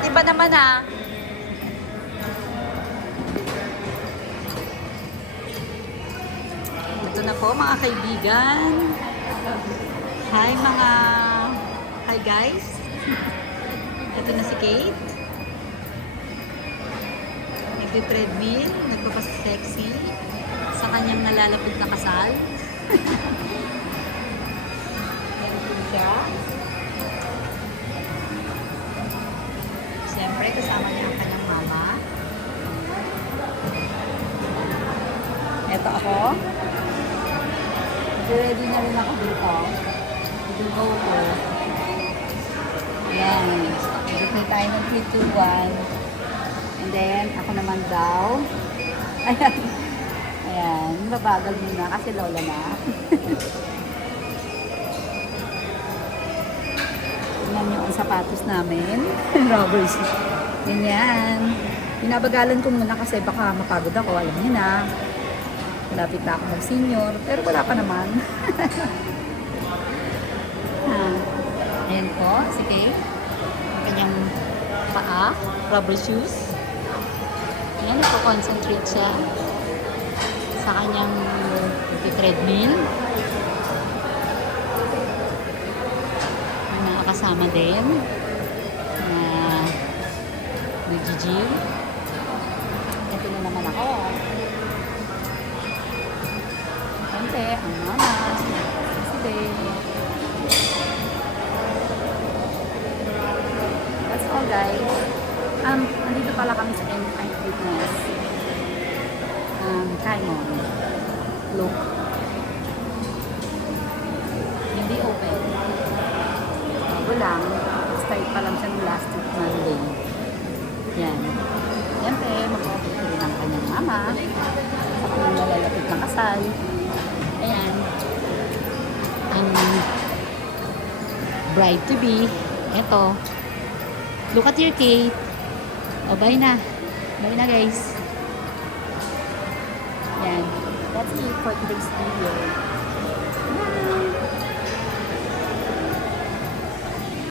Pwede ba naman ah? Ito na po mga kaibigan. Hi mga... Hi guys. Ito na si Kate. Nagti-treadmill. Nagpapasexy sa kanyang nalalapit na kasal. Yan po siya. Siyempre kasama niya ang kanyang mama. Ito ako. Ready na rin ako dito. Dito ko. Ayan. Dito tayo ng 3, 2, 1. And then, ako naman daw. Ayan. Ayan. Babagal muna kasi lola na. Tingnan yung sapatos namin. Rubbers. Ganyan. Binabagalan ko muna kasi baka mapagod ako. Alam niyo na. Malapit na ako mag-senior. Pero wala pa naman. Ayan po, si Kay. Ang kanyang paa. Rubber shoes. Ayan, nagpo-concentrate siya sa kanyang treadmill. May mga kasama din na nag-gym. Ito na naman ako. Siyempre, ang mama, si Day. That's all guys. Andito pala kami sa NI Fitness. Kaimon. Look. Hindi open. Bago lang. Start pa lang siya ng last week Monday. Yan. Siyempre, mag-open rin ang kanyang mama. Sa kanyang nalalapit ng kasal. Ayan. Ang bride to be. Eto. Look at your Kate. O, bye na. Bye na, guys. Yan. That's it for today's video.